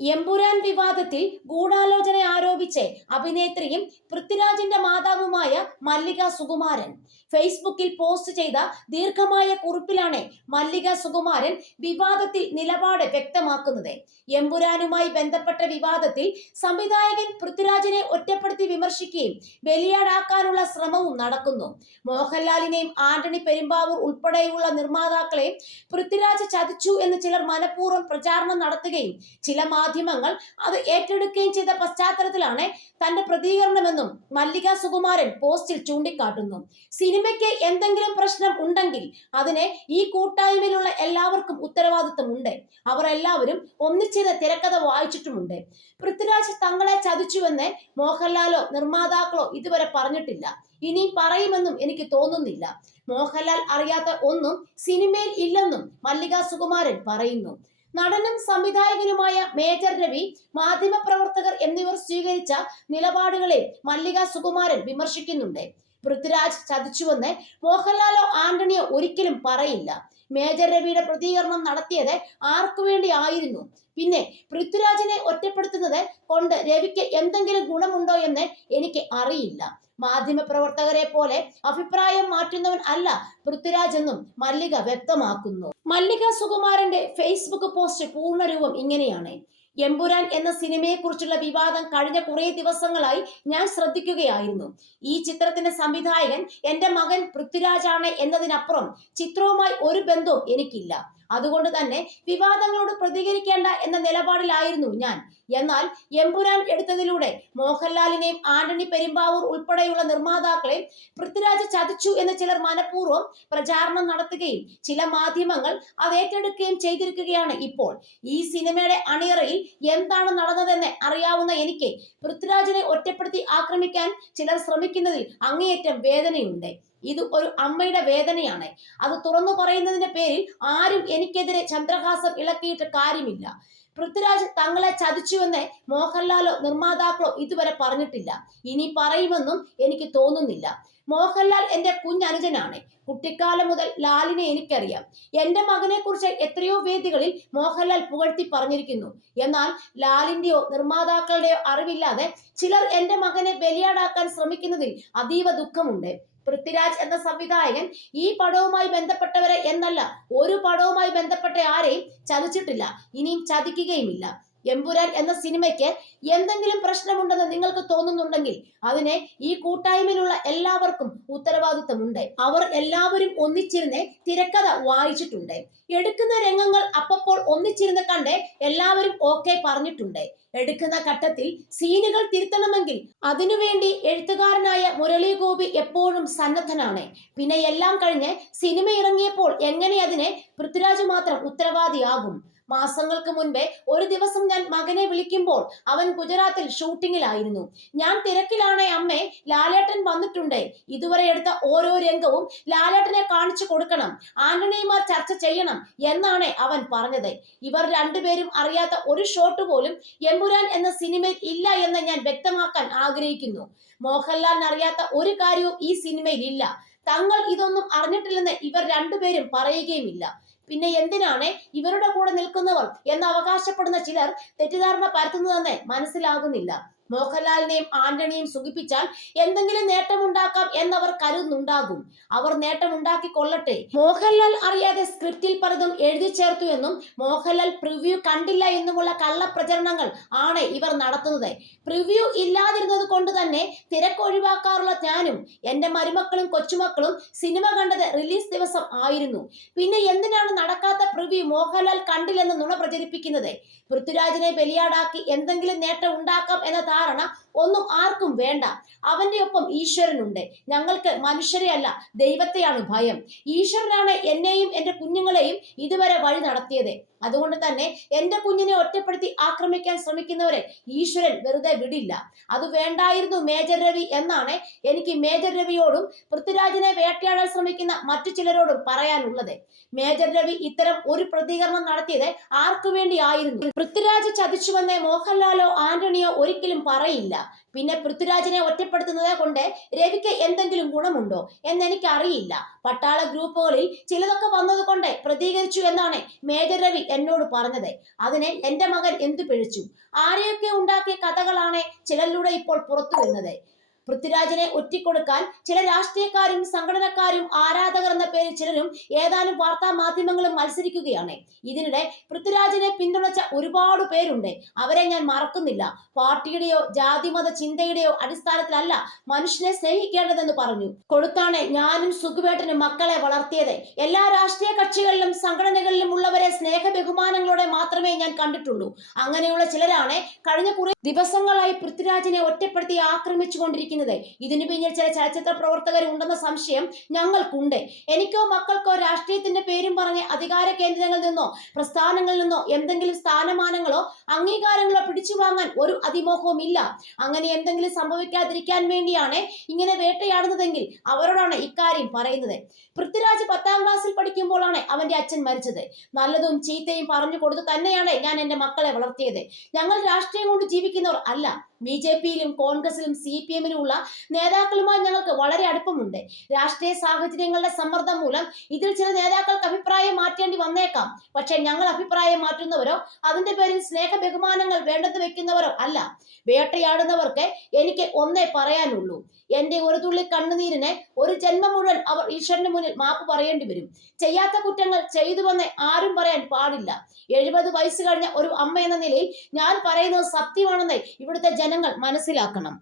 എമ്പുരാൻ വിവാദത്തിൽ ഗൂഢാലോചന ആരോപിച്ച് അഭിനേത്രിയും പൃഥ്വിരാജിന്റെ മാതാവുമായ മല്ലിക സുകുമാരൻ ഫേസ്ബുക്കിൽ പോസ്റ്റ് ചെയ്ത ദീർഘമായ കുറിപ്പിലാണ് മല്ലിക സുകുമാരൻ വിവാദത്തിൽ നിലപാട് വ്യക്തമാക്കുന്നത്. എമ്പുരാനുമായി ബന്ധപ്പെട്ട വിവാദത്തിൽ സംവിധായകൻ പൃഥ്വിരാജിനെ ഒറ്റപ്പെടുത്തി വിമർശിക്കുകയും ബലിയാടാക്കാനുള്ള ശ്രമവും നടക്കുന്നു. മോഹൻലാലിനെയും ആന്റണി പെരുമ്പാവൂർ ഉൾപ്പെടെയുള്ള നിർമ്മാതാക്കളെയും പൃഥ്വിരാജ് ചതിച്ചു എന്ന് ചിലർ മനഃപൂർവ്വം പ്രചാരണം നടത്തുകയും ചില മാധ്യമങ്ങൾ അത് ഏറ്റെടുക്കുകയും ചെയ്ത പശ്ചാത്തലത്തിലാണ് തന്റെ പ്രതികരണമെന്നും മല്ലിക സുകുമാരൻ പോസ്റ്റിൽ ചൂണ്ടിക്കാട്ടുന്നു. സിനിമയ്ക്ക് എന്തെങ്കിലും പ്രശ്നം ഉണ്ടെങ്കിൽ അതിനെ ഈ കൂട്ടായ്മയിലുള്ള എല്ലാവർക്കും ഉത്തരവാദിത്തമുണ്ട്. അവർ എല്ലാവരും ഒന്നിച്ചിരുന്ന് തിരക്കഥ വായിച്ചിട്ടുമുണ്ട്. പൃഥ്വിരാജ് തങ്ങളെ ചതിച്ചുവെന്ന് മോഹൻലാലോ നിർമ്മാതാക്കളോ ഇതുവരെ പറഞ്ഞിട്ടില്ല. ഇനിയും പറയുമെന്നും എനിക്ക് തോന്നുന്നില്ല. മോഹൻലാൽ അറിയാത്ത ഒന്നും സിനിമയിൽ ഇല്ലെന്നും മല്ലിക സുകുമാരൻ പറയുന്നു. നടനും സംവിധായകനുമായ മേജർ രവി, മാധ്യമപ്രവർത്തകർ എന്നിവർ സ്വീകരിച്ച നിലപാടുകളെ മല്ലിക സുകുമാരൻ വിമർശിക്കുന്നുണ്ട്. പൃഥ്വിരാജ് ചതിച്ചുവെന്ന് മോഹൻലാലോ ആന്റണിയോ ഒരിക്കലും പറയില്ല. മേജർ രവിയുടെ പ്രതികരണം നടത്തിയത് ആർക്കു വേണ്ടി ആയിരുന്നു? പിന്നെ പൃഥ്വിരാജിനെ ഒറ്റപ്പെടുത്തുന്നത് കൊണ്ട് രവിക്ക് എന്തെങ്കിലും ഗുണമുണ്ടോ എന്ന് എനിക്ക് അറിയില്ല. മാധ്യമപ്രവർത്തകരെ പോലെ അഭിപ്രായം മാറ്റുന്നവൻ അല്ല പൃഥ്വിരാജ് എന്നും മല്ലിക വ്യക്തമാക്കുന്നു. മല്ലിക സുകുമാരന്റെ ഫേസ്ബുക്ക് പോസ്റ്റ് പൂർണ്ണരൂപം ഇങ്ങനെയാണ്: എമ്പുരാൻ എന്ന സിനിമയെക്കുറിച്ചുള്ള വിവാദം കഴിഞ്ഞ കുറേ ദിവസങ്ങളായി ഞാൻ ശ്രദ്ധിക്കുകയായിരുന്നു. ഈ ചിത്രത്തിന്റെ സംവിധായകൻ എന്റെ മകൻ പൃഥ്വിരാജാണ് എന്നതിനപ്പുറം ചിത്രവുമായി ഒരു ബന്ധവും എനിക്കില്ല. അതുകൊണ്ട് തന്നെ വിവാദങ്ങളോട് പ്രതികരിക്കേണ്ട എന്ന നിലപാടിലായിരുന്നു ഞാൻ. എന്നാൽ എമ്പുരാൻ എടുത്തതിലൂടെ മോഹൻലാലിനെയും ആന്റണി പെരുമ്പാവൂർ ഉൾപ്പെടെയുള്ള നിർമ്മാതാക്കളെയും പൃഥ്വിരാജ് ചതിച്ചു എന്ന് ചിലർ മനഃപൂർവ്വം പ്രചാരണം നടത്തുകയും ചില മാധ്യമങ്ങൾ അത് ഏറ്റെടുക്കുകയും ചെയ്തിരിക്കുകയാണ് ഇപ്പോൾ. ഈ സിനിമയുടെ അണിയറയിൽ എന്താണ് നടന്നതെന്ന് അറിയാവുന്ന എനിക്ക് പൃഥ്വിരാജിനെ ഒറ്റപ്പെടുത്തി ആക്രമിക്കാൻ ചിലർ ശ്രമിക്കുന്നതിൽ അങ്ങേയറ്റം വേദനയുണ്ട്. ഇത് ഒരു അമ്മയുടെ വേദനയാണ്. അത് തുറന്നു പറയുന്നതിന്റെ പേരിൽ ആരും എനിക്കെതിരെ ചന്ദ്രഹാസം ഇളക്കിയിട്ട് കാര്യമില്ല. പൃഥ്വിരാജ് തങ്ങളെ ചതിച്ചുവെന്ന് മോഹൻലാലോ നിർമ്മാതാക്കളോ ഇതുവരെ പറഞ്ഞിട്ടില്ല. ഇനി പറയുമെന്നും എനിക്ക് തോന്നുന്നില്ല. മോഹൻലാൽ എന്റെ കുഞ്ഞനുജനാണ്. കുട്ടിക്കാലം മുതൽ ലാലിനെ എനിക്കറിയാം. എന്റെ മകനെ കുറിച്ച് എത്രയോ വേദികളിൽ മോഹൻലാൽ പുകഴ്ത്തി പറഞ്ഞിരിക്കുന്നു. എന്നാൽ ലാലിന്റെയോ നിർമ്മാതാക്കളുടെയോ അറിവില്ലാതെ ചിലർ എന്റെ മകനെ ബലിയാടാക്കാൻ ശ്രമിക്കുന്നതിൽ അതീവ ദുഃഖമുണ്ട്. പൃഥ്വിരാജ് എന്ന സംവിധായകൻ ഈ പടവുമായി ബന്ധപ്പെട്ടവരെ എന്നല്ല ഒരു പടവുമായി ബന്ധപ്പെട്ട ആരെയും ചതിച്ചിട്ടില്ല, ഇനിയും ചതിക്കുകയുമില്ല. എമ്പുരാൻ എന്ന സിനിമയ്ക്ക് എന്തെങ്കിലും പ്രശ്നമുണ്ടെന്ന് നിങ്ങൾക്ക് തോന്നുന്നുണ്ടെങ്കിൽ അതിനെ ഈ കൂട്ടായ്മയിലുള്ള എല്ലാവർക്കും ഉത്തരവാദിത്തമുണ്ട്. അവർ എല്ലാവരും ഒന്നിച്ചിരുന്ന് തിരക്കഥ വായിച്ചിട്ടുണ്ട്. എടുക്കുന്ന രംഗങ്ങൾ അപ്പോൾ ഒന്നിച്ചിരുന്ന് കണ്ട് എല്ലാവരും ഓക്കെ പറഞ്ഞിട്ടുണ്ട്. എടുക്കുന്ന ഘട്ടത്തിൽ സീനുകൾ തിരുത്തണമെങ്കിൽ അതിനുവേണ്ടി എഴുത്തുകാരനായ മുരളി ഗോപി എപ്പോഴും സന്നദ്ധനാണ്. പിന്നെ എല്ലാം കഴിഞ്ഞ് സിനിമ ഇറങ്ങിയപ്പോൾ എങ്ങനെ അതിന് പൃഥ്വിരാജ് മാത്രം ഉത്തരവാദിയാകും? മാസങ്ങൾക്ക് മുൻപേ ഒരു ദിവസം ഞാൻ മകനെ വിളിക്കുമ്പോൾ അവൻ ഗുജറാത്തിൽ ഷൂട്ടിങ്ങിലായിരുന്നു. ഞാൻ തിരക്കിലാണ് അമ്മേ, ലാലേട്ടൻ വന്നിട്ടുണ്ട്. ഇതുവരെ എടുത്ത ഓരോ രംഗവും ലാലേട്ടനെ കാണിച്ചു കൊടുക്കണം, ആന്റണിയുമാർ ചർച്ച ചെയ്യണം എന്നാണ് അവൻ പറഞ്ഞത്. ഇവർ രണ്ടുപേരും അറിയാത്ത ഒരു ഷോട്ട് പോലും എമ്പുരാൻ എന്ന സിനിമയിൽ ഇല്ല എന്ന് ഞാൻ വ്യക്തമാക്കാൻ ആഗ്രഹിക്കുന്നു. മോഹൻലാലിന് അറിയാത്ത ഒരു കാര്യവും ഈ സിനിമയിൽ ഇല്ല. തങ്ങൾ ഇതൊന്നും അറിഞ്ഞിട്ടില്ലെന്ന് ഇവർ രണ്ടുപേരും പറയുകയുമില്ല. പിന്നെ എന്തിനാണ് ഇവരുടെ കൂടെ നിൽക്കുന്നവർ എന്ന് അവകാശപ്പെടുന്ന ചിലർ തെറ്റിദ്ധാരണ പരത്തുന്നതെന്ന് മനസ്സിലാകുന്നില്ല. മോഹൻലാലിനെയും ആന്റണിയും സുഖിപ്പിച്ചാൽ എന്തെങ്കിലും നേട്ടമുണ്ടാക്കാം എന്നവർ കരുതുന്നുണ്ടാകും. അവർ നേട്ടമുണ്ടാക്കി കൊള്ളട്ടെ. മോഹൻലാൽ അറിയാതെ സ്ക്രിപ്റ്റിൽ പലതും എഴുതി ചേർത്തു എന്നും മോഹൻലാൽ പ്രിവ്യൂ കണ്ടില്ല എന്നുമുള്ള കള്ളപ്രചരണങ്ങൾ ആണ് ഇവർ നടത്തുന്നത്. പ്രിവ്യൂ ഇല്ലാതിരുന്നത് കൊണ്ട് തന്നെ തിരക്കൊഴിവാക്കാറുള്ള ഞാനും എന്റെ മരുമക്കളും കൊച്ചുമക്കളും സിനിമ കണ്ടത് റിലീസ് ദിവസം ആയിരുന്നു. പിന്നെ എന്തിനാണ് നടക്കാത്ത പ്രിവ്യൂ മോഹൻലാൽ കണ്ടില്ലെന്ന് നുണ പ്രചരിപ്പിക്കുന്നത്? പൃഥ്വിരാജിനെ ബലിയാടാക്കി എന്തെങ്കിലും നേട്ടം ഉണ്ടാക്കാം എന്ന ധാരണ ഒന്നും ആർക്കും വേണ്ട. അവന്റെ ഒപ്പം ഈശ്വരനുണ്ട്. ഞങ്ങൾക്ക് മനുഷ്യരെ അല്ല ദൈവത്തെയാണ് ഭയം. ഈശ്വരനാണ് എന്നെയും എന്റെ കുഞ്ഞുങ്ങളെയും ഇതുവരെ വഴി നടത്തിയത്. അതുകൊണ്ട് തന്നെ എന്റെ കുഞ്ഞിനെ ഒറ്റപ്പെടുത്തി ആക്രമിക്കാൻ ശ്രമിക്കുന്നവരെ ഈശ്വരൻ വെറുതെ വിടില്ല. അത് വേണ്ടായിരുന്നു മേജർ രവി എന്നാണ് എനിക്ക് മേജർ രവിയോടും പൃഥ്വിരാജിനെ വേട്ടയാടാൻ ശ്രമിക്കുന്ന മറ്റു ചിലരോടും പറയാനുള്ളത്. മേജർ രവി ഇത്തരം ഒരു പ്രതികരണം നടത്തിയത് ആർക്കു വേണ്ടി ആയിരുന്നു? പൃഥ്വിരാജ് ചതിച്ചുവെന്ന് മോഹൻലാലോ ആന്റണിയോ ഒരിക്കലും പറയില്ല. പിന്നെ പൃഥ്വിരാജിനെ ഒറ്റപ്പെടുത്തുന്നത് കൊണ്ട് രവിക്ക് എന്തെങ്കിലും ഗുണമുണ്ടോ എന്നെനിക്കറിയില്ല. പട്ടാള ഗ്രൂപ്പുകളിൽ ചിലതൊക്കെ വന്നതുകൊണ്ട് പ്രതികരിച്ചു എന്നാണ് മേജർ രവി എന്നോട് പറഞ്ഞത്. അതിന് എന്റെ മകൻ എന്തു പിഴച്ചു? ആരെയൊക്കെ ഉണ്ടാക്കിയ കഥകളാണ് ചിലരിലൂടെ ഇപ്പോൾ പുറത്തു വരുന്നത്. പൃഥ്വിരാജിനെ ഒറ്റിക്കൊടുക്കാൻ ചില രാഷ്ട്രീയക്കാരും സംഘടനക്കാരും ആരാധകർ എന്ന പേരിൽ ചിലരും ഏതാനും വാർത്താ മാധ്യമങ്ങളും മത്സരിക്കുകയാണ്. ഇതിനിടെ പൃഥ്വിരാജിനെ പിന്തുണച്ച ഒരുപാട് പേരുണ്ട്. അവരെ ഞാൻ മറക്കുന്നില്ല. പാർട്ടിയുടെയോ ജാതിമത ചിന്തയുടെയോ അടിസ്ഥാനത്തിലല്ല മനുഷ്യനെ സ്നേഹിക്കേണ്ടതെന്ന് പറഞ്ഞു കൊടുത്താണ് ഞാനും സുഖുവേട്ടനും മക്കളെ വളർത്തിയത്. എല്ലാ രാഷ്ട്രീയ കക്ഷികളിലും സംഘടനകളിലും ഉള്ളവരെ സ്നേഹ ബഹുമാനങ്ങളോടെ മാത്രമേ ഞാൻ കണ്ടിട്ടുള്ളൂ. അങ്ങനെയുള്ള ചിലരാണ് കഴിഞ്ഞ കുറെ ദിവസങ്ങളായി പൃഥ്വിരാജിനെ ഒറ്റപ്പെടുത്തി ആക്രമിച്ചുകൊണ്ടിരിക്കുന്നത്. ഇതിനു പിന്നിൽ ചില ചലച്ചിത്ര പ്രവർത്തകർ ഉണ്ടെന്ന സംശയം ഞങ്ങൾക്കുണ്ട്. എനിക്കോ മക്കൾക്കോ രാഷ്ട്രീയത്തിന്റെ പേരും പറഞ്ഞ് അധികാര കേന്ദ്രങ്ങളിൽ നിന്നോ പ്രസ്ഥാനങ്ങളിൽ നിന്നോ എന്തെങ്കിലും സ്ഥാനമാനങ്ങളോ അംഗീകാരങ്ങളോ പിടിച്ചു വാങ്ങാൻ ഒരു അതിമോഹവും ഇല്ല. അങ്ങനെ എന്തെങ്കിലും സംഭവിക്കാതിരിക്കാൻ വേണ്ടിയാണ് ഇങ്ങനെ വേട്ടയാടുന്നതെങ്കിൽ അവരോടാണ് ഇക്കാര്യം പറയുന്നത്. പൃഥ്വിരാജ് 10ാം ക്ലാസ്സിൽ പഠിക്കുമ്പോഴാണ് അവന്റെ അച്ഛൻ മരിച്ചത്. നല്ലതും ചീത്തയും പറഞ്ഞു കൊടുത്തു തന്നെയാണ് ഞാൻ എന്റെ മക്കളെ വളർത്തിയത്. ഞങ്ങൾ രാഷ്ട്രീയം കൊണ്ട് ജീവിക്കുന്നവർ അല്ല. BJPയിലും കോൺഗ്രസിലും CPMലും ഉള്ള നേതാക്കളുമായി ഞങ്ങൾക്ക് വളരെ അടുപ്പമുണ്ട്. രാഷ്ട്രീയ സാഹചര്യങ്ങളുടെ സമ്മർദ്ദം മൂലം ഇതിൽ ചില നേതാക്കൾക്ക് അഭിപ്രായം മാറ്റേണ്ടി വന്നേക്കാം. പക്ഷെ ഞങ്ങൾ അഭിപ്രായം മാറ്റുന്നവരോ അതിന്റെ പേരിൽ സ്നേഹ ബഹുമാനങ്ങൾ വേണ്ടെന്ന് വെക്കുന്നവരോ അല്ല. വേട്ടയാടുന്നവർക്ക് എനിക്ക് ഒന്നേ പറയാനുള്ളൂ. എന്റെ ഒരു തുള്ളി കണ്ണുനീരിന് ഒരു ജന്മം മുഴുവൻ അവർ ഈശ്വരന് മുന്നിൽ മാപ്പ് പറയേണ്ടി വരും. ചെയ്യാത്ത കുറ്റങ്ങൾ ചെയ്തുവെന്ന് ആരും പറയാൻ പാടില്ല. 70 വയസ്സ് കഴിഞ്ഞ ഒരു അമ്മ എന്ന നിലയിൽ ഞാൻ പറയുന്നത് സത്യമാണെന്ന് ഇവിടുത്തെ ജനങ്ങൾ മനസ്സിലാക്കണം.